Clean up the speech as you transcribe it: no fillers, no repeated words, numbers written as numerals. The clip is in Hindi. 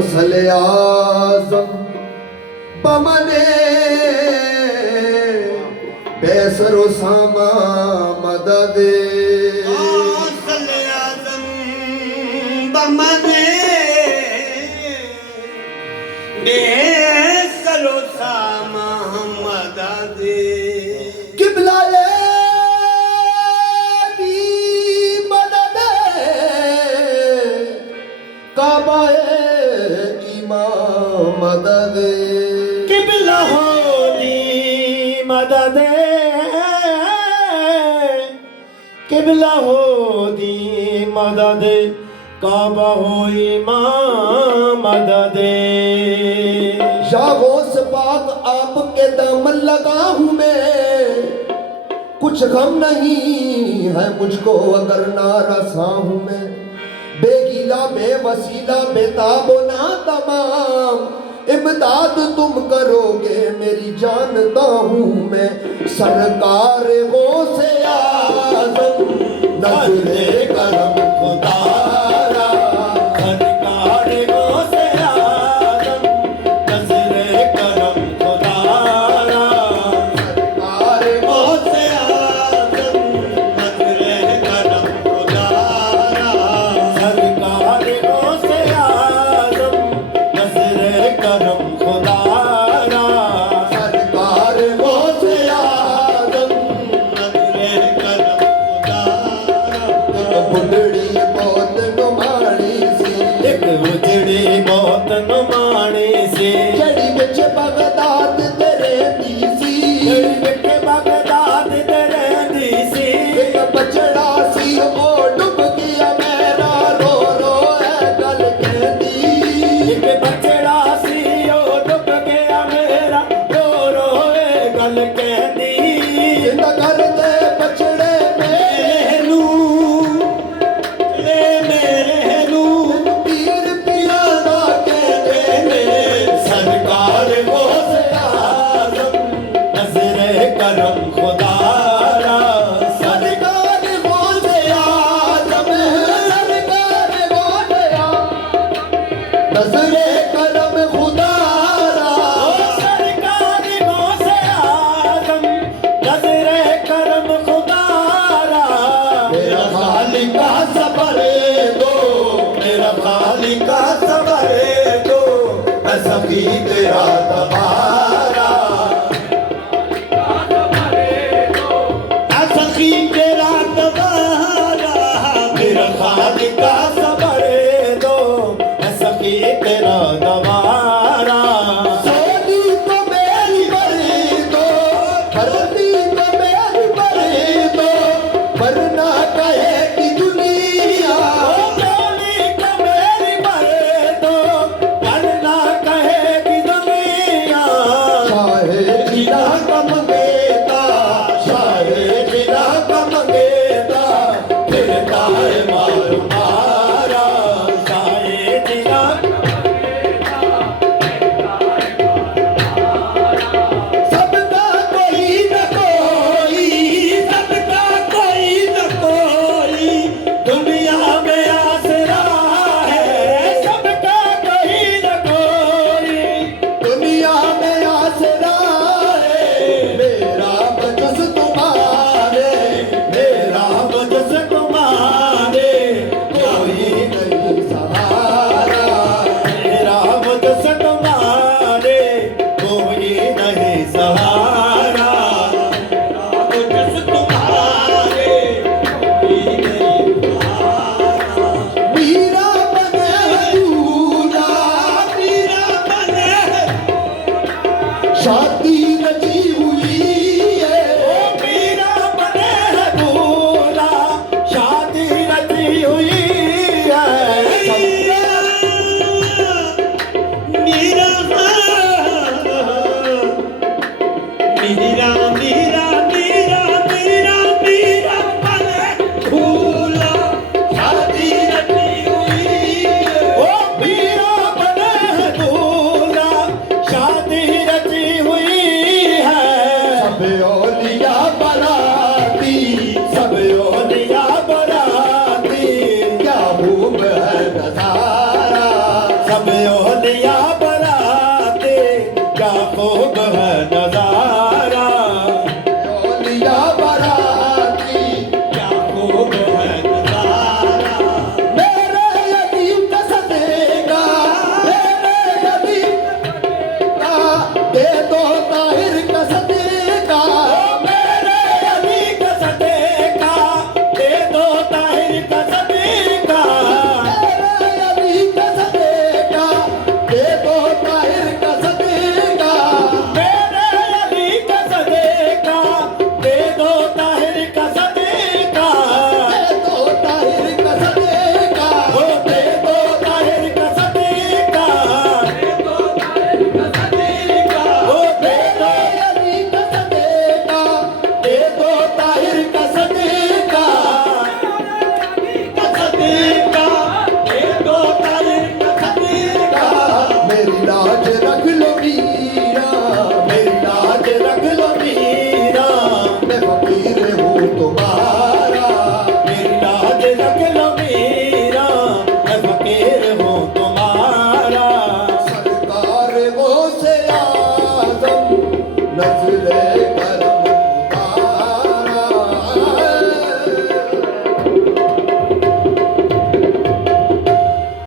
गौसल आज़म बमने बेसरो सामा मदद गौसल आज़म बमने बेसरो सामा मदद किबलाए की मदद काबाए इमाम मदद किबला हो दी मदद किबला हो दी मदद काबा हो इमाम मदद शागोस पाक आपके दामन लगा हूँ मैं, कुछ गम नहीं है मुझको अगर नारसा हूँ मैं। बेगीला बेवसीला बेताबो ना तमाम इमदाद तुम करोगे मेरी जानता हूँ मैं। सरकार वो से आज़म नज़रे करम खुदारा, सरकार वो से आज़म नज़रे करम खुदारा, सरकार वो से आज़म नज़रे करम खुदारा, सरकार वो से आज़म नज़रे करम खुदारा, सरकार वो से आज़म नज़रे करम खुदारा। बुढ़ड़ी बहुत नुमानी सी, एक उजड़ी बहुत नुमानी सी, जड़ी विच बगदाद तेरे दी सी, जड़ी विच बगदाद ते रहंदी सी, एक बछड़ा सी ओ डुब गया मेरा रो रो है गल कहंदी। एक बछड़ा सी ओ डुब गया मेरा रो रो ए गल कहंदी। जिंदा कर दे बछड़े मेनू ले मेनू पीर पिया दा कहते ने। सरकार वो से आज़म नज़रे करम खुदारा, सरकार वो से आज़म, सरकार वो से नज़रे करम खुदारा। सरकार वो से आज़म नज़रे करम खुदारा। मेरा खालिका सबरे दो, मेरा खालिका सबरे दो, मैं सभी तेरा दबारा। सखी तेरा दबारा। मेरा खालिका सबरे दो, सखी तेरा दबारा। सोनी तो मेरी बरी दो, भरती तो मेरी बरी दो, वरना कहेगी दुनिया। बोली तो मेरी भरे दो, वरना कहेगी दुनिया। चाहे जिना कम गेता, चाहे जिना कम गेता, फिरता है मार मारा। चाहे जिना सबका कोई न कोई, सबका कोई न कोई दुनिया